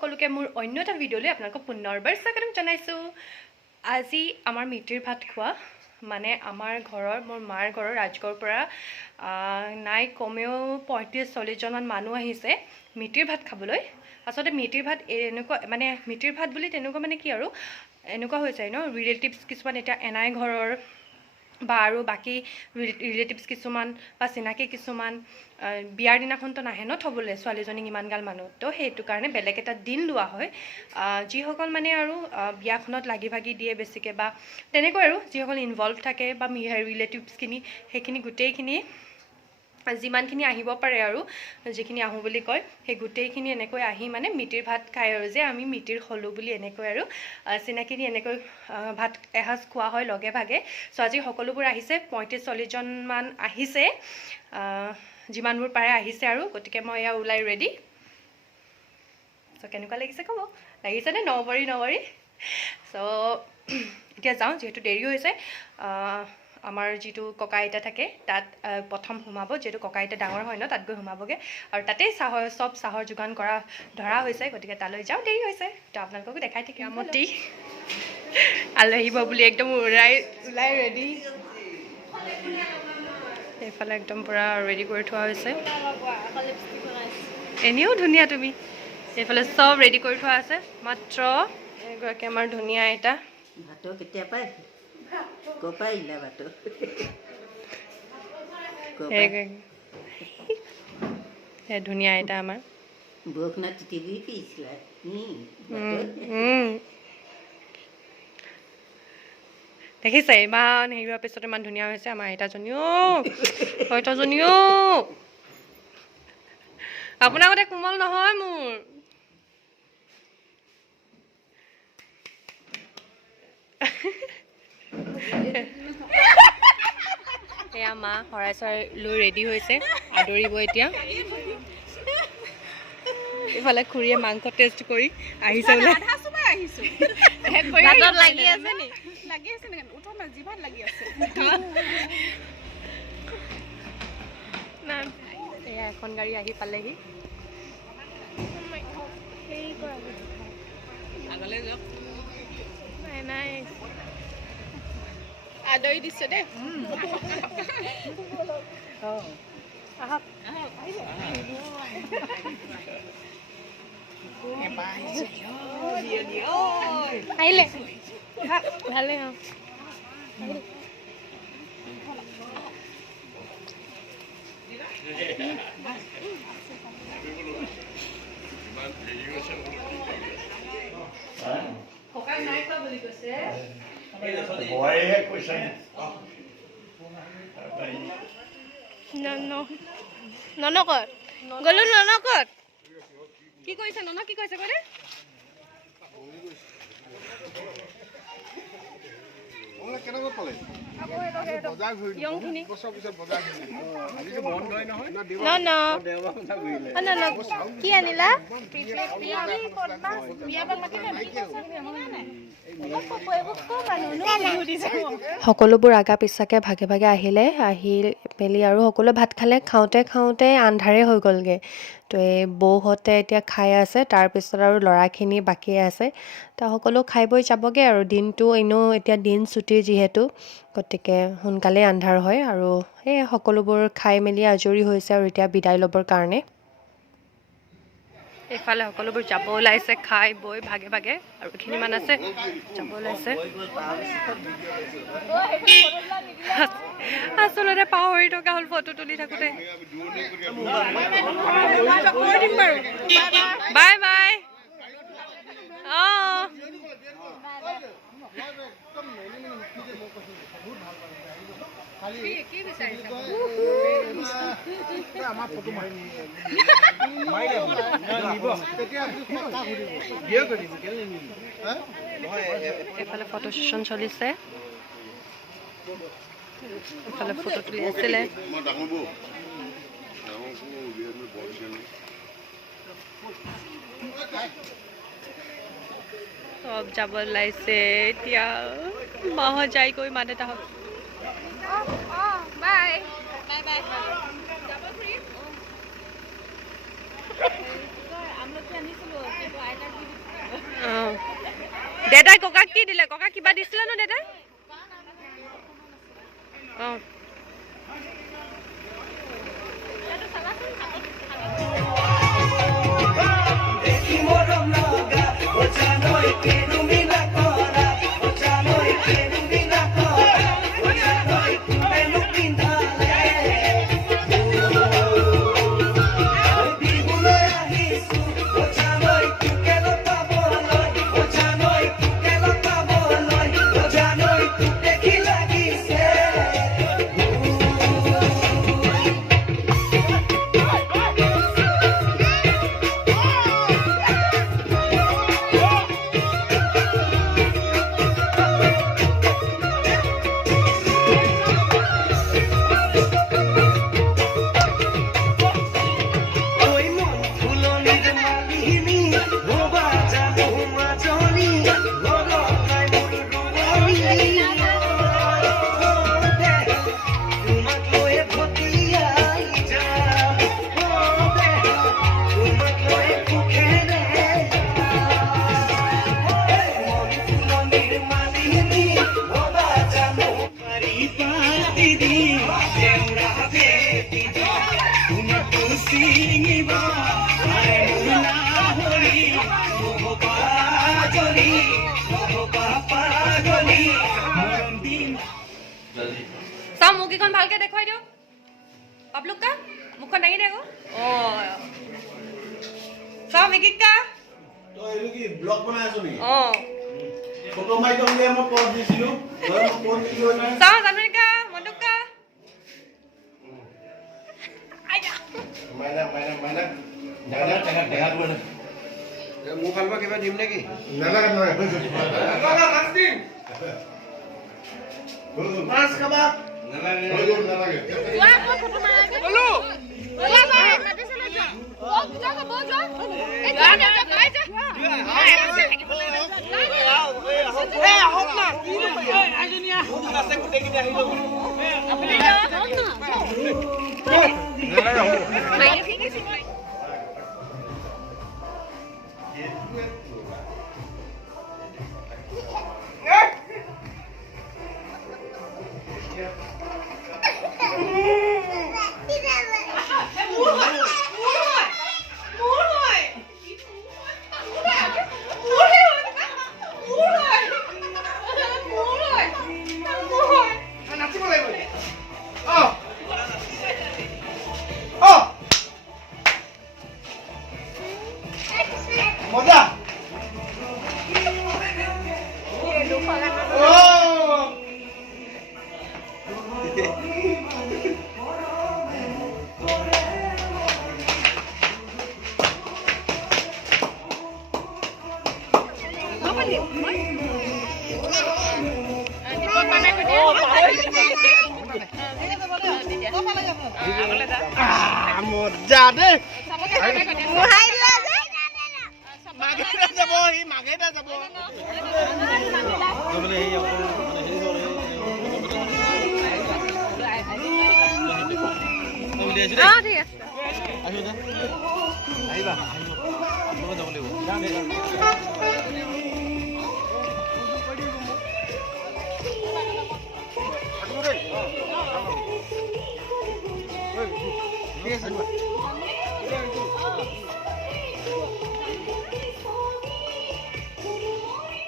সকলোকে মোৰ অন্য এটা ভিডিঅ'লৈ আপোনালোকক পুনৰবাৰ স্বাগতম জনাইছোঁ। আজি আমাৰ মিতিৰ ভাত খোৱা মানে আমাৰ ঘৰৰ মোৰ মাৰ ঘৰৰ ৰাজগড়ৰ পৰা নাই কমেও 35-40 জনমান মানুহ আহিছে মিতিৰ ভাত খাবলৈ। আচলতে মিতিৰ ভাত এনেকুৱা মানে মিতিৰ ভাত বুলি তেনেকুৱা মানে কি আৰু এনেকুৱা হৈ যায় ন, ৰিলেটিভছ কিছুমান এতিয়া এনাই ঘৰৰ বা আৰু বাকী ৰিলেটিভছ কিছুমান বা চিনাকি কিছুমান বিয়াৰ দিনাখনতো নাহে ন থ'বলৈ ছোৱালীজনীক ইমানগাল মানুহ, তো সেইটো কাৰণে বেলেগ এটা দিন লোৱা হয়। যিসকল মানে আৰু বিয়াখনত লাগি ভাগি দিয়ে বেছিকৈ বা তেনেকৈ আৰু যিসকল ইনভলভ থাকে বা ৰিলেটিভছখিনি সেইখিনি গোটেইখিনি যিমানখিনি আহিব পাৰে আৰু যিখিনি আহোঁ বুলি কয় সেই গোটেইখিনি এনেকৈ আহি মানে মিতিৰ ভাত খায় আৰু যে আমি মিতিৰ হ'লোঁ বুলি এনেকৈ আৰু চিনাকিনি এনেকৈ ভাত এসাঁজ খোৱা হয় লগে ভাগে। চ' আজি সকলোবোৰ আহিছে, 35-40 জনমান আহিছে, যিমানবোৰ পাৰে আহিছে আৰু গতিকে মই এয়া ওলাই ৰেডি। চ' কেনেকুৱা লাগিছে ক'ব, লাগিছেনে নবৰি চ' এতিয়া যাওঁ, যিহেতু দেৰি হৈছে। আমাৰ যিটো ককা আইতা থাকে তাত প্ৰথম সোমাব, যিহেতু ককা আইতা ডাঙৰ হয় ন, তাত গৈ সোমাবগৈ আৰু তাতেই চাহৰ যোগান কৰা ধৰা হৈছে, গতিকে তালৈ যাওঁ, দেৰি হৈছে। তো আপোনালোককো দেখাই থাকিম আমতি আলহী আহিব বুলি একদম ওলাই ৰেডি। এইফালে একদম পূৰা ৰেডি কৰি থোৱা হৈছে, এনেও ধুনীয়া তুমি। এইফালে চব ৰেডি কৰি থোৱা আছে, মাত্ৰ এগৰাকী আমাৰ ধুনীয়া আইতা। ভাতো কেতিয়া পাই ক'ৰ পৰা আহিলা ভাতো ধুনীয়া আইতা আমাৰ। বৰষুণত তিতিবি পিছিলা দেখিছে ইমান হেৰি হোৱাৰ পিছত ইমান ধুনীয়া হৈছে আমাৰ আইতাজনীও। আইতাজনীও আপোনাৰ আগতে কোমল নহয় মোৰ। এয়া মা শৰাই চৰাই লৈ ৰেডি হৈছে, আদৰিব এতিয়া। ইফালে খুৰীয়ে মাংস টেষ্ট কৰি আহিছে বোলে। এয়া এখন গাড়ী আহি পালেহি। নাই আদৰি দিছে দেই। আহক আহিলে ভালে। ননকত গলো, ননকত কি কৰিছে নন, কি কৰিছে কৈ দে। কি আনিলা? সকলোবোৰ আগা পিছাকে ভাগে ভাগে আহি মেলি আৰু সকলোৱে ভাত খাওঁতে আন্ধাৰে হৈ গ'লগৈ। তো এই বৌহঁতে এতিয়া খাই আছে, তাৰপিছত আৰু ল'ৰাখিনি বাকী আছে। তো সকলো খাই বৈ যাবগৈ আৰু দিনটো এনেও এতিয়া দিন ছুটি যিহেতু, গতিকে সোনকালেই আন্ধাৰ হয় আৰু এই সকলোবোৰ খাই মেলি আজৰি হৈছে আৰু এতিয়া বিদায় ল'বৰ কাৰণে। এইফালে সকলোবোৰ যাব ওলাইছে খাই বৈ ভাগে ভাগে, আৰু এইখিনিমান আছে যাব ওলাইছে। আচলতে পাহৰি থকা হ'ল ফটো তুলি থাকোঁতে। Bye bye. অঁ এইফালে ফটো ছেশ্যন চলিছে, এইফালে ফটো তুলি আছিলে। চব যাব ওলাইছে এতিয়া, মাহঁত যায়গৈ, মা দেউতাহঁত। Bye bye bye. অঁ দেউতাই ককাক কি দিলে ককাক কিবা দিছিলে ন দেউতাই অঁ চাওঁ মুখকেইখন ভালকৈ দেখুৱাই দিয়ক পাবলুকা মুখখন দাঙি দে আকৌ অঁ চাওঁ মিকিকা অঁ চাওঁ জানুৰিকা মধুকা মোৰ ফালৰ পৰা কিবা দিম নেকি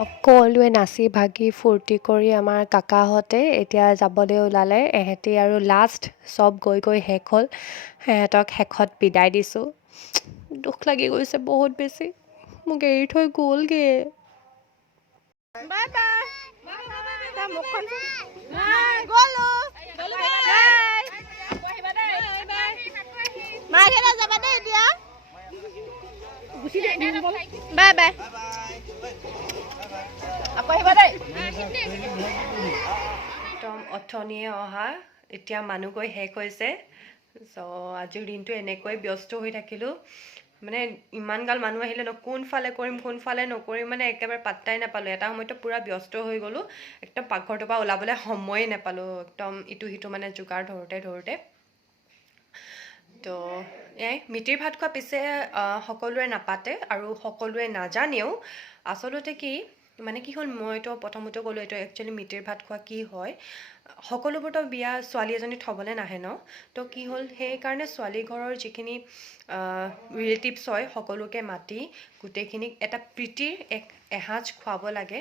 সকলোৱে নাচি ভাগি ফূৰ্তি কৰি আমাৰ কাকাহঁতে এতিয়া যাবলৈ ওলালে এহেঁতি আৰু লাষ্ট চব গৈ গৈ শেষ হ'ল সিহঁতক শেষত বিদায় দিছোঁ দুখ লাগি গৈছে বহুত বেছি মোক এৰি থৈ গ'লগৈ বাই বাই একদম অথনিয়ে অহা এতিয়া মানুহ গৈ শেষ হৈছে চ' আজিৰ দিনটো এনেকৈ ব্যস্ত হৈ থাকিলোঁ মানে ইমানগাল মানুহ আহিলে ন কোনফালে কৰিম কোনফালে নকৰিম মানে একেবাৰে পাত্তাই নাপালোঁ এটা সময়তো পূৰা ব্যস্ত হৈ গ'লোঁ একদম পাকঘৰটোৰ পৰা ওলাবলৈ সময়ে নাপালোঁ একদম ইটো সিটো মানে যোগাৰ ধৰোঁতে তো এই মিতিৰ ভাত খোৱা পিছে সকলোৱে নাপাতে আৰু সকলোৱে নাজানেও আচলতে কি মানে কি হ'ল মইতো প্ৰথমতে ক'লোঁ এইটো একচুৱেলি মিতিৰ ভাত খোৱা কি হয় সকলোবোৰতো বিয়া ছোৱালী এজনী থ'বলৈ নাহে ন তো কি হ'ল সেইকাৰণে ছোৱালী ঘৰৰ যিখিনি ৰিলেটিভছ হয় সকলোকে মাতি গোটেইখিনিক এটা প্ৰীতিৰ এসাঁজ খুৱাব লাগে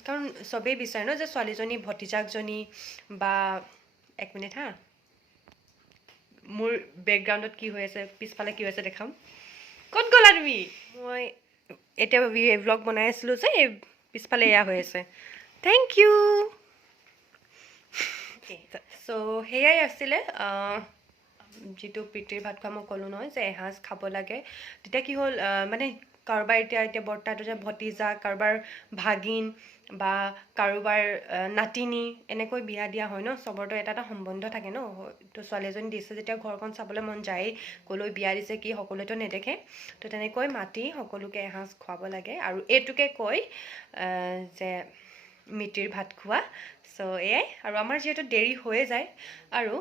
কাৰণ চবেই বিচাৰে ন যে ছোৱালীজনী ভতিজাকজনী বা এক মিনিট হা মোৰ বেকগ্ৰাউণ্ডত কি হৈ আছে পিছফালে কি হৈ আছে দেখাম ক'ত গ'লা তুমি মই এতিয়া ভ্লগ বনাই আছিলোঁ যে এই পিছফালে এয়া হৈ আছে থেংক ইউ চ' সেয়াই আছিলে যিটো প্ৰীতিৰ ভাত খোৱা মই ক'লোঁ নহয় যে এসাঁজ খাব লাগে তেতিয়া কি হ'ল মানে কাৰোবাৰ এতিয়া বৰ্তাটো যে ভতিজা কাৰোবাৰ ভাগিন বা কাৰোবাৰ নাতিনী এনেকৈ বিয়া দিয়া হয় ন চবৰতো এটা সম্বন্ধ থাকে ন তো ছোৱালী এজনী দিছে যেতিয়া ঘৰখন চাবলৈ মন যায়েই ক'লৈ বিয়া দিছে কি সকলোৱেতো নেদেখে তো তেনেকৈ মাতি সকলোকে এসাঁজ খুৱাব লাগে আৰু এইটোকে কয় যে মিতিৰ ভাত খোৱা চ' এয়াই আৰু আমাৰ যিহেতু দেৰি হৈয়ে যায় আৰু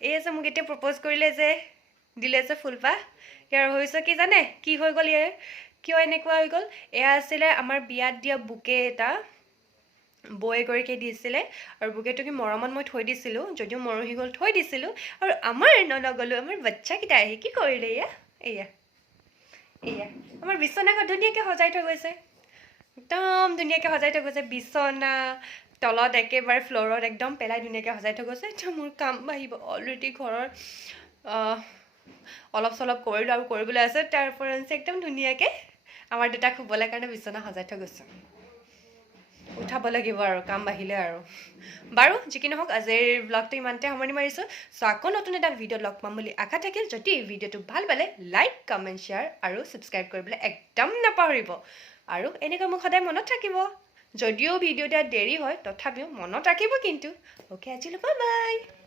এই যে মোক এতিয়া প্ৰপ'জ কৰিলে যে দিলে যে ফুলপাহ ইয়াৰ হৈছে কি জানে কি হৈ গ'ল ইয়াৰ কিয় এনেকুৱা হৈ গ'ল এয়া আছিলে আমাৰ বিয়াত দিয়া বুকে এটা বৌ এগৰাকীয়ে দিছিলে আৰু বুকেটো কি মৰমত মই থৈ দিছিলোঁ যদিও মৰহি গ'ল থৈ দিছিলোঁ আৰু আমাৰ নগ'লোঁ আমাৰ বাচ্চাকেইটা আহি কি কৰিলে এয়া আমাৰ বিচনাখন ধুনীয়াকৈ সজাই থৈ গৈছে একদম ধুনীয়াকৈ সজাই থৈ গৈছে বিচনা তলত একেবাৰে ফ্ল'ৰত একদম পেলাই ধুনীয়াকৈ সজাই থৈ গৈছে এতিয়া মোৰ কাম বাঢ়িব অলৰেডি ঘৰৰ অলপ চলপ কৰিলোঁ আৰু কৰিবলৈ আছে তাৰ পৰা একদম ধুনীয়াকৈ আমাৰ দেউতাক শুবলৈ কাৰণে বিচনা সজাই থৈ গৈছে উঠাব লাগিব আৰু কাম বাঢ়িলে আৰু বাৰু যি কি নহওক আজিৰ ব্লগটো ইমানতে সামৰণি মাৰিছোঁ চ' আকৌ নতুন এটা ভিডিঅ'ত লগ পাম বুলি আশা থাকিল যদি এই ভিডিঅ'টো ভাল পালে লাইক কমেণ্ট শ্বেয়াৰ আৰু ছাবস্ক্ৰাইব কৰিবলৈ একদম নাপাহৰিব আৰু এনেকৈ মোক সদায় মনত থাকিব যদিও ভিডিঅ' দিয়াত দেৰি হয় তথাপিও মনত ৰাখিব কিন্তু অ'কে আজিলৈ বাই বাই